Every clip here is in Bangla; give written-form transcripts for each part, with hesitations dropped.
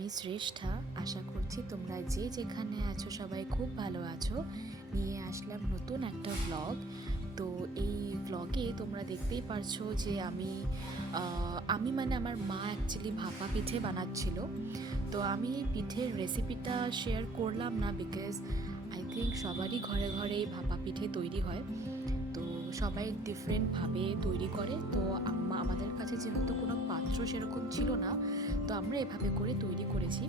আমি শ্রেষ্ঠা। আশা করছি তোমরা যে যেখানে আছো সবাই খুব ভালো আছো। নিয়ে আসলাম নতুন একটা ব্লগ। তো এই ব্লগে তোমরা দেখতেই পারছো যে আমি মানে আমার মা অ্যাকচুয়ালি ভাপা পিঠে বানাচ্ছিল। তো আমি এই পিঠের রেসিপিটা শেয়ার করলাম না, বিকজ আই থিঙ্ক সবারই ঘরে ঘরে এই ভাপা পিঠে তৈরি হয়। তো সবাই ডিফারেন্টভাবে তৈরি করে। তো আমাদের কাছে যেহেতু কোনো পাত্র সেরকম ছিল না, তো আমরা এভাবে করে তৈরি করেছি।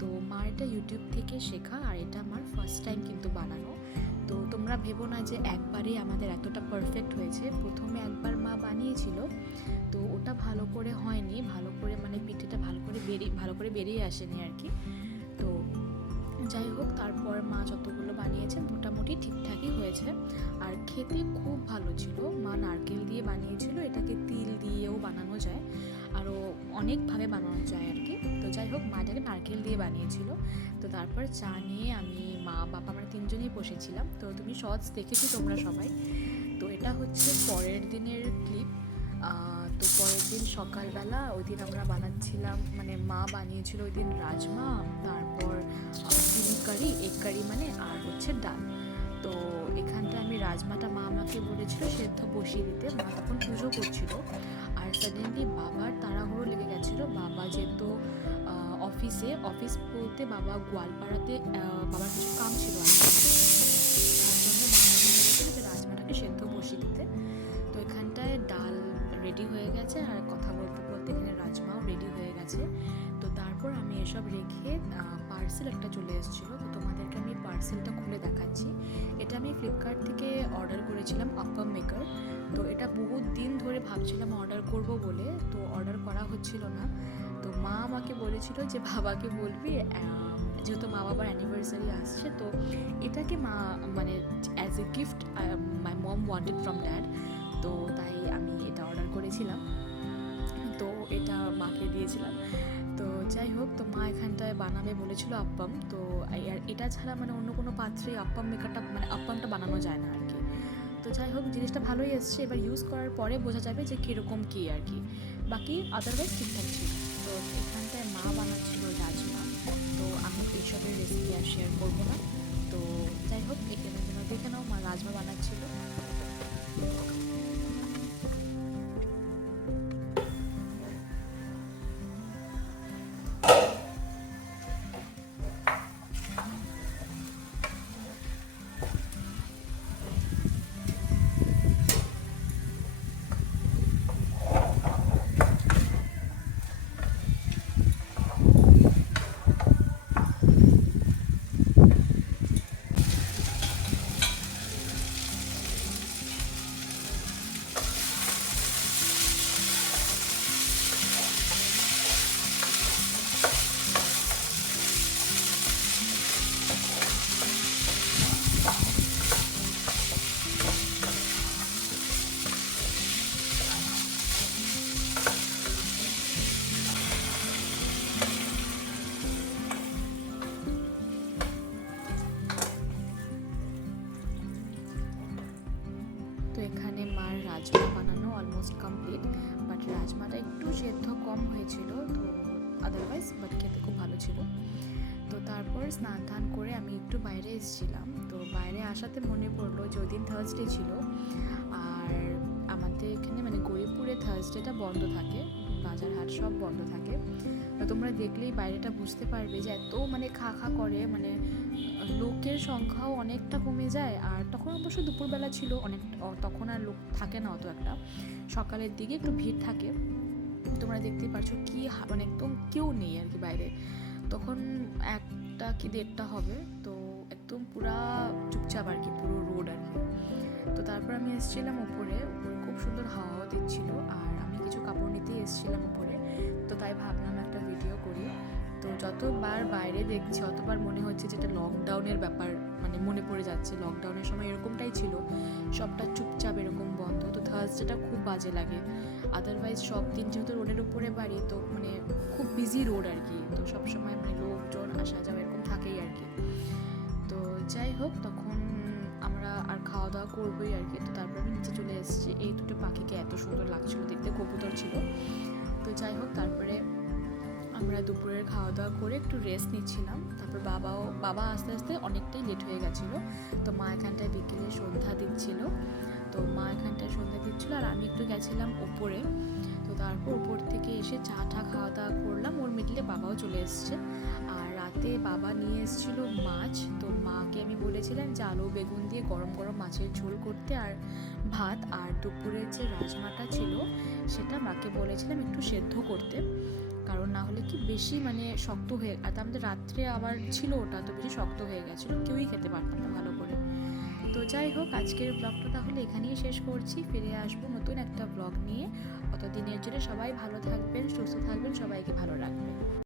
তো মার এটা ইউটিউব থেকে শেখা, আর এটা আমার ফার্স্ট টাইম কিন্তু বানানো। তো তোমরা ভেবো না যে একবারেই আমাদের এতটা পারফেক্ট হয়েছে। প্রথমে একবার মা বানিয়েছিল, তো ওটা ভালো করে হয়নি, ভালো করে মানে পিঠেটা ভালো করে বেরিয়ে আসেনি আর কি। তো যাই হোক, তারপর মা যতগুলো বানিয়েছে মোটামুটি ঠিকঠাকই হয়েছে, আর খেতে খুব ভালো ছিল। মা নারকেল দিয়ে বানিয়েছিল, এটাকে তিল দিয়েও বানানো যায়, আরও অনেকভাবে বানানো যায় আর কি। তো যাই হোক, মা এটাকে নারকেল দিয়ে বানিয়েছিল। তো তারপর চা নিয়ে আমি, মা, বাবা, আমরা তিনজনেই বসেছিলাম। তো তুমি শর্টস দেখেছি তোমরা সবাই। তো এটা হচ্ছে পরের দিনের ক্লিপ। তো পরের দিন সকালবেলা ওই দিন আমরা বানাচ্ছিলাম, মানে মা বানিয়েছিল ওই দিন রাজমা, তারপর ডিম কারি, এগ কারি মানে, আর হচ্ছে ডাল। তো এখানটা আমি রাজমাটা মা আমাকে বলেছিল সেদ্ধ বসিয়ে দিতে, মা তখন পুজো করছিল। আর সাডেনলি বাবার তাড়াহুড়ো লেগে গেছিলো, বাবা যেহেতু অফিস বলতে বাবা গোয়ালপাড়াতে, বাবার কিছু কাম ছিল আর কি। তার জন্য মা আমাকে বলেছিল যে রাজমাটাকে সেদ্ধ বসিয়ে দিতে। তো এখানটায় ডাল রেডি হয়ে গেছে, আর কথা বলতে বলতে এখানে রাজমাও রেডি হয়ে গেছে। তো তারপর আমি এসব রেখে পার্সেল একটা চলে এসেছিলো। তো তোমাদেরকে আমি পার্সেলটা খুলে দেখাচ্ছি। এটা আমি ফ্লিপকার্ট থেকে অর্ডার করেছিলাম, আপ্পাম মেকার। তো এটা বহুত দিন ধরে ভাবছিলাম অর্ডার করব বলে, তো অর্ডার করা হচ্ছিল না। তো মা আমাকে বলেছিল যে বাবাকে বলবি, যেহেতু মা বাবার অ্যানিভার্সারি আসছে, তো এটাকে মা মানে as a gift my mom wanted from dad. তো তাই আমি এটা অর্ডার করেছিলাম, তো এটা মাকে দিয়েছিলাম। তো যাই হোক, তো মা এখানটায় বানাবে বলেছিল আপ্পাম। তো আর এটা ছাড়া মানে অন্য কোনো পাত্রে আপ্পাম মেকারটা মানে আপ্পামটা বানানো যায় না আর কি। তো যাই হোক, জিনিসটা ভালোই এসছে, এবার ইউজ করার পরে বোঝা যাবে যে কীরকম কী আর কি। বাকি আদারওয়াইজ ঠিকঠাক ছিল। তো এখানটায় মা বানাচ্ছিল রাজমা। তো আমি এইসবের রেসিপি আর শেয়ার করবো না। তো যাই হোক, এখানে তোমরা দেখে নাও মা রাজমা বানাচ্ছিল। তো এখানে মার রাজমা বানানো অলমোস্ট কমপ্লিট, বাট রাজমাটা একটু সেদ্ধ কম হয়েছিল। তো আদারওয়াইজ বাট খেতে খুব ভালো ছিল। তো তারপর স্নান টান করে আমি একটু বাইরে এসেছিলাম। তো বাইরে আসাতে মনে পড়লো যে ওই দিন থার্সডে ছিল, আর আমাদের এখানে মানে গরিবপুরে থার্সডেটা বন্ধ থাকে, বাজার হাট সব বন্ধ থাকে। তো তোমরা দেখলেই বাইরেটা বুঝতে পারবে যে এত মানে খা খা করে, মানে লোকের সংখ্যাও অনেকটা কমে যায়। আর তখন অবশ্য দুপুরবেলা ছিল, অনেক তখন আর লোক থাকে না অত একটা, সকালের দিকে একটু ভিড় থাকে। তোমরা দেখতেই পারছো কি মানে একদম কেউ নেই আর কি বাইরে। তখন 1টা কি 1:30 হবে, তো একদম পুরা চুপচাপ আর কি, পুরো রোড আর কি। তো তারপর আমি এসেছিলাম উপরে খুব সুন্দর হাওয়াও দিচ্ছিল, আর আমি কিছু কাপড় নিতেই এসেছিলাম উপরে। তো তাই ভাবলাম একটা ভিডিও করি। তো যতবার বাইরে দেখছি অতবার মনে হচ্ছে যে এটা লকডাউনের ব্যাপার, মানে মনে পড়ে যাচ্ছে লকডাউনের সময় এরকমটাই ছিল, সবটা চুপচাপ এরকম বন্ধ। তো থার্সডেটা খুব বাজে লাগে। আদারওয়াইজ সব দিন যেহেতু রোডের উপরে বাড়ি, তো মানে খুব বিজি রোড আর কি, তো সবসময় মানে লোকজন আসা যাওয়া এরকম থাকেই আর কি। তো যাই হোক, তখন আমরা আর খাওয়া দাওয়া করবোই আর কি। তো তারপর আমি নিচে চলে এসেছি, এই দুটো পাখিকে এত সুন্দর লাগছিল দেখতে, কবুতর ছিল। তো যাই হোক, তারপরে আমরা দুপুরের খাওয়া দাওয়া করে একটু রেস্ট নিচ্ছিলাম। তারপর বাবা আস্তে আস্তে অনেকটাই লেট হয়ে গেছিলো, তো মা এখানটায় বিকেলে সন্ধ্যা দিচ্ছিলো। তো মা এখানটায় সন্ধ্যা দিচ্ছিলো আর আমি একটু গেছিলাম উপরে। তো তারপর উপর থেকে এসে চা খাওয়া দাওয়া করলাম, ওর মিডলে বাবাও চলে এসছে। আর রাতে বাবা নিয়ে এসেছিলো মাছ, তো মাকে আমি বলেছিলাম যে আলু বেগুন দিয়ে গরম গরম মাছের ঝোল করতে আর ভাত, আর দুপুরের যে রাজমাটা ছিল সেটা মাকে বলেছিলাম একটু সেদ্ধ করতে, কারণ না হলে কি বেশি শক্ত হয়ে, আর আমাদের রাত্রে আবার ছিল ওটা, তো বেশি শক্ত হয়ে গেছিলো, কেউই খেতে পারতাম না ভালো করে। তো যাই হোক, আজকের ব্লগটা তাহলে এখানেই শেষ করছি। ফিরে আসবো নতুন একটা ব্লগ নিয়ে। অতদিনের জন্য সবাই ভালো থাকবেন, সুস্থ থাকবেন, সবাইকে ভালো রাখবেন।